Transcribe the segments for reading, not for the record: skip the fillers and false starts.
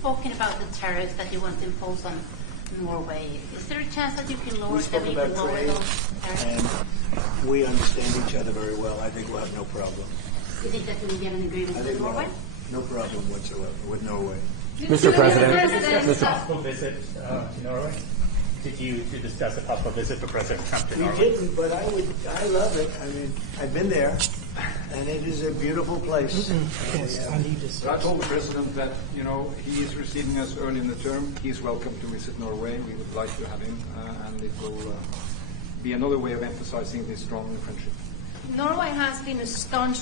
spoken about the tariffs that you want to impose on Norway. Is there a chance that you can lower them even lower those tariffs? And we understand each other very well. I think we'll have no problem. You think that we will get an agreement with Norway? No problem whatsoever with Norway. Mr. President, Mr. Possible visit to Norway? Did you discuss a possible visit for President Trump to Norway? We didn't, but I love it. I mean, I've been there, and it is a beautiful place. I told the president that, he is receiving us early in the term. He's welcome to visit Norway. We would like to have him, and it will be another way of emphasizing this strong friendship. Norway has been a staunch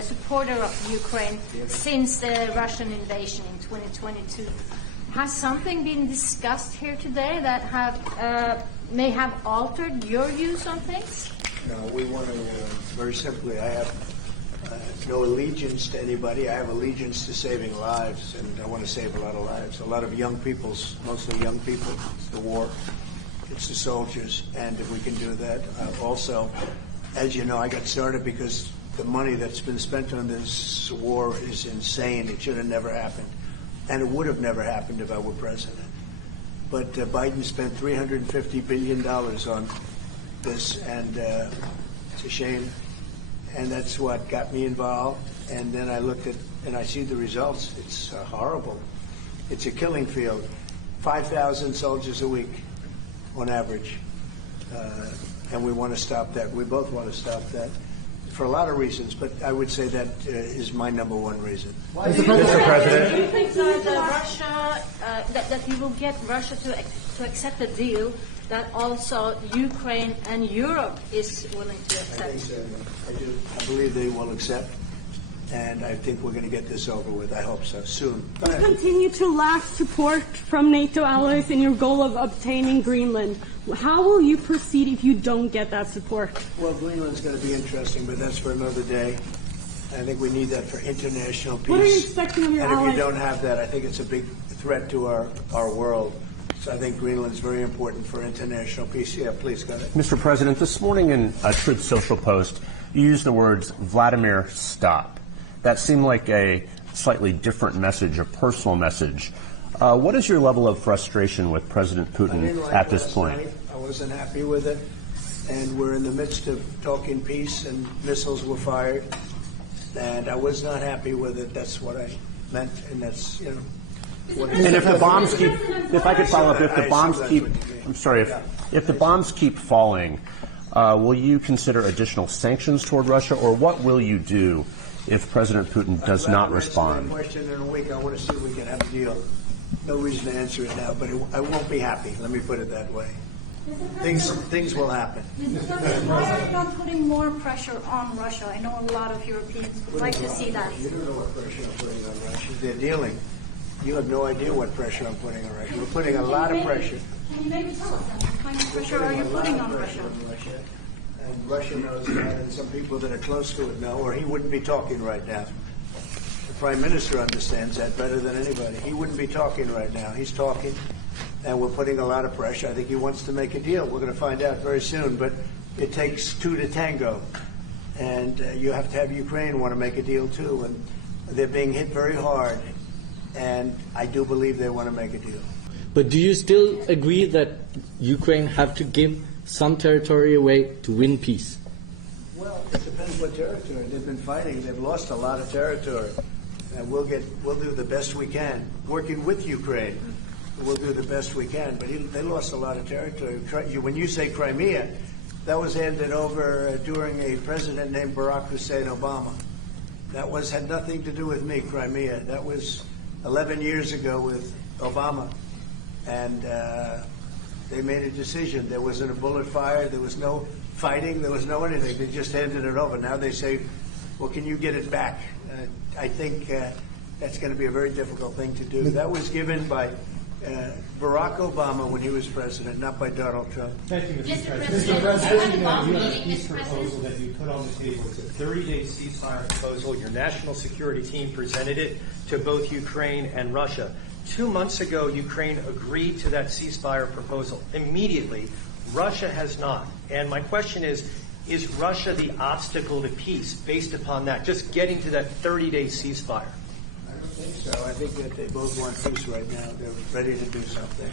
supporter of Ukraine since the Russian invasion in 2022. Has something been discussed here today that may have altered your views on things? No, we want to, very simply, I have no allegiance to anybody. I have allegiance to saving lives, and I want to save a lot of lives. A lot of young people, mostly young people. It's the war. It's the soldiers. And if we can do that, also, as you know, I got started because the money that's been spent on this war is insane. It should have never happened. And it would have never happened if I were president. But Biden spent $350 billion on this, and it's a shame. And that's what got me involved. And then I looked at, and I see the results. It's horrible. It's a killing field. 5,000 soldiers a week on average. And we want to stop that. We both want to stop that for a lot of reasons, but I would say that is my number one reason. Mr. President. Do you think that you will get Russia to accept a deal that also Ukraine and Europe is willing to accept? I think so. I do. I believe they will accept, and I think we're going to get this over with. I hope so, soon. You continue to lack support from NATO allies in your goal of obtaining Greenland. How will you proceed if you don't get that support? Well, Greenland's going to be interesting, but that's for another day. I think we need that for international peace. What are you expecting of your allies? And if you don't have that, I think it's a big threat to our world. So I think Greenland's very important for international peace. Yeah, please, go ahead. Mr. President, this morning in a Truth Social post, you used the words, Vladimir, stop. That seemed like a slightly different message, a personal message. What is your level of frustration with President Putin at this point? Night. I wasn't happy with it, and we're in the midst of talking peace, and missiles were fired, and I was not happy with it. That's what I meant, and that's, what and if the bombs keep, if I could follow up, if the bombs keep, I'm sorry, if the bombs keep falling, will you consider additional sanctions toward Russia, or what will you do if President Putin does not respond? That question in a week. I want to see if we can have a deal. No reason to answer it now, but I won't be happy. Let me put it that way. Things will happen. Why are you not putting more pressure on Russia? I know a lot of Europeans would like to see that. You don't know what pressure I'm putting on Russia. They're dealing. You have no idea what pressure I'm putting on Russia. We're putting a lot of pressure. Can you maybe tell us then? What kind of pressure are you putting on Russia? And Russia knows that, and some people that are close to it know, or he wouldn't be talking right now. The Prime Minister understands that better than anybody. He wouldn't be talking right now. He's talking, and we're putting a lot of pressure. I think he wants to make a deal. We're going to find out very soon, but it takes two to tango. And you have to have Ukraine want to make a deal, too. And they're being hit very hard, and I do believe they want to make a deal. But do you still agree that Ukraine have to give some territory away to win peace? Well, it depends what territory. They've been fighting. They've lost a lot of territory. And we'll do the best we can. Working with Ukraine, we'll do the best we can. But they lost a lot of territory. When you say Crimea, that was handed over during a president named Barack Hussein Obama. That had nothing to do with me, Crimea. That was 11 years ago with Obama. And they made a decision. There wasn't a bullet fire. There was no fighting. There was no anything. They just handed it over. Now they say, well, can you get it back? I think that's going to be a very difficult thing to do. That was given by Barack Obama when he was president, not by Donald Trump. Thank you, Mr. President. Mr. President, you have a peace proposal that you put on the table. It's a 30-day ceasefire proposal. Your national security team presented it to both Ukraine and Russia. 2 months ago, Ukraine agreed to that ceasefire proposal immediately. Russia has not. And my question is Russia the obstacle to peace based upon that, just getting to that 30-day ceasefire? I don't think So I think that they both want peace right now. They're ready to do something.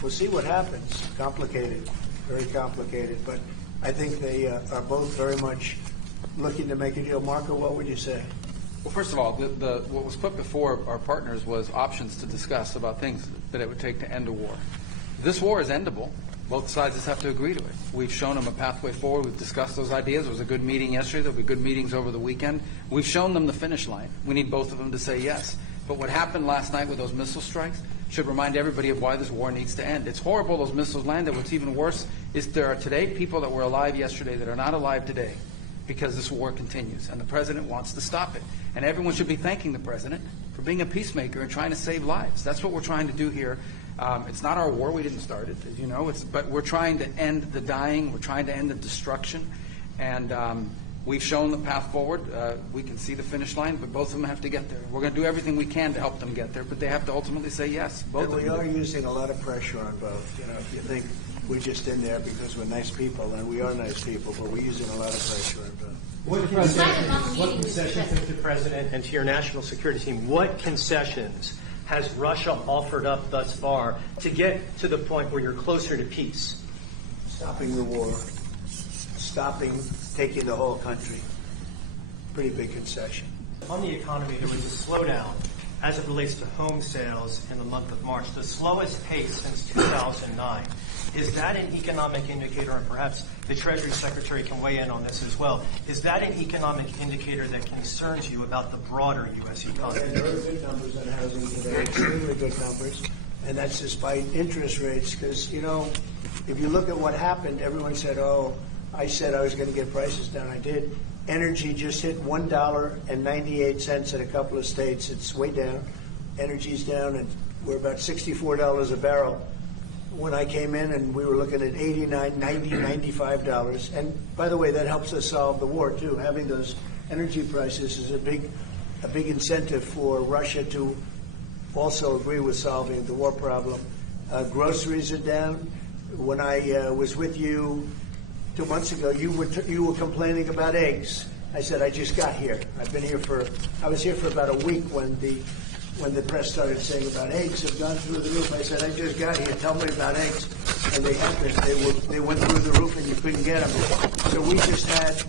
We'll see what happens. Complicated, very complicated. But I think they are both very much looking to make a deal. Marco, what would you say? Well, first of all, what was put before our partners was options to discuss about things that it would take to end a war. This war is endable. Both sides just have to agree to it. We've shown them a pathway forward. We've discussed those ideas. There was a good meeting yesterday. There'll be good meetings over the weekend. We've shown them the finish line. We need both of them to say yes. But what happened last night with those missile strikes should remind everybody of why this war needs to end. It's horrible those missiles landed. What's even worse is there are today people that were alive yesterday that are not alive today because this war continues, and the president wants to stop it. And everyone should be thanking the president for being a peacemaker and trying to save lives. That's what we're trying to do here. It's not our war. We didn't start it, as you know. But we're trying to end the dying. We're trying to end the destruction. And we've shown the path forward. We can see the finish line, but both of them have to get there. We're going to do everything we can to help them get there, but they have to ultimately say yes. Both and of we them. are using a lot of pressure on both. You know, if you think we're just in there because we're nice people, and we are nice people, but we're using a lot of pressure on both. What concessions to the president and to your national security team, what concessions has Russia offered up thus far to get to the point where you're closer to peace? Stopping the war, stopping taking the whole country. Pretty big concession. On the economy, there was a slowdown as it relates to home sales in the month of March, the slowest pace since 2009. Is that an economic indicator, and perhaps the Treasury Secretary can weigh in on this as well, is that an economic indicator that concerns you about the broader U.S. economy? And there are good numbers on housing today, extremely good numbers, and that's despite interest rates, because, you know, if you look at what happened, everyone said, oh, I said I was going to get prices down. I did. Energy just hit $1.98 in a couple of states. It's way down. Energy's down, and we're about $64 a barrel. When I came in, and we were looking at $89, $90, $95. And by the way, that helps us solve the war too. Having those energy prices is a big incentive for Russia to also agree with solving the war problem. Groceries are down. When I was with you 2 months ago, you were complaining about eggs. I said I just got here. I was here for about a week when the press started saying about eggs have gone through the roof. I said, I just got here. Tell me about eggs. And they haven't. They went through the roof and you couldn't get them. So we just had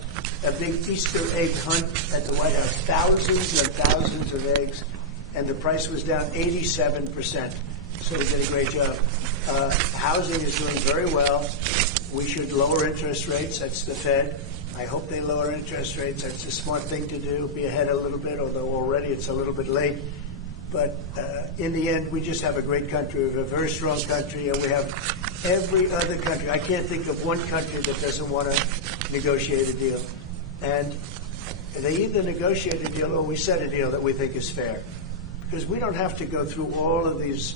a big Easter egg hunt at the White House. Thousands and thousands of eggs. And the price was down 87%. So we did a great job. Housing is doing very well. We should lower interest rates. That's the Fed. I hope they lower interest rates. That's a smart thing to do. Be ahead a little bit, although already it's a little bit late. But in the end, we just have a great country. We have a very strong country, and we have every other country. I can't think of one country that doesn't want to negotiate a deal. And they either negotiate a deal or we set a deal that we think is fair. Because we don't have to go through all of these.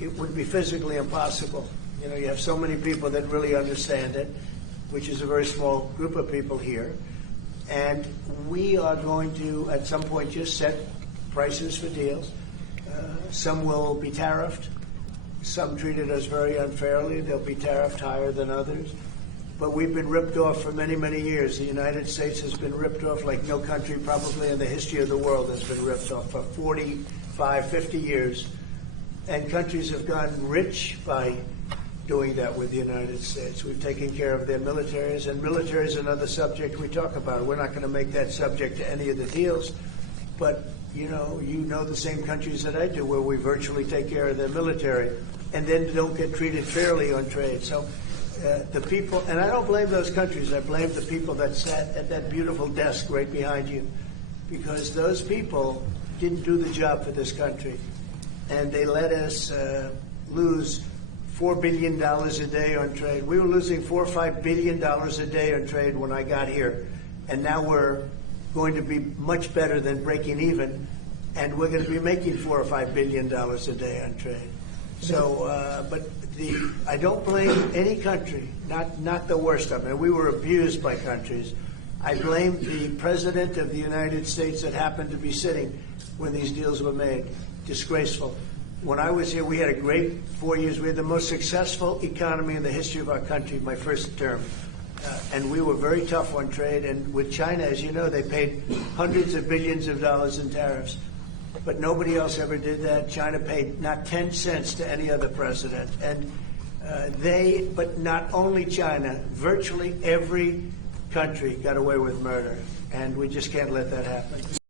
It would be physically impossible. You know, you have so many people that really understand it, which is a very small group of people here. And we are going to, at some point, just set prices for deals. Some will be tariffed. Some treated us very unfairly. They'll be tariffed higher than others. But we've been ripped off for many, many years. The United States has been ripped off like no country probably in the history of the world has been ripped off for 45, 50 years. And countries have gotten rich by doing that with the United States. We've taken care of their militaries, and military is another subject we talk about. We're not going to make that subject to any of the deals, but you know the same countries that I do where we virtually take care of their military and then don't get treated fairly on trade. So the people, and I don't blame those countries, I blame the people that sat at that beautiful desk right behind you, because those people didn't do the job for this country, and they let us lose $4 billion a day on trade. We were losing $4 or $5 billion a day on trade when I got here, and now we're going to be much better than breaking even, and we're going to be making $4 or $5 billion a day on trade. So, I don't blame any country, not the worst of them. We were abused by countries. I blame the President of the United States that happened to be sitting when these deals were made. Disgraceful. When I was here, we had a great 4 years. We had the most successful economy in the history of our country, my first term. And we were very tough on trade. And with China, as you know, they paid hundreds of billions of dollars in tariffs. but nobody else ever did that. China paid not 10 cents to any other president. And but not only China, virtually every country got away with murder. And we just can't let that happen.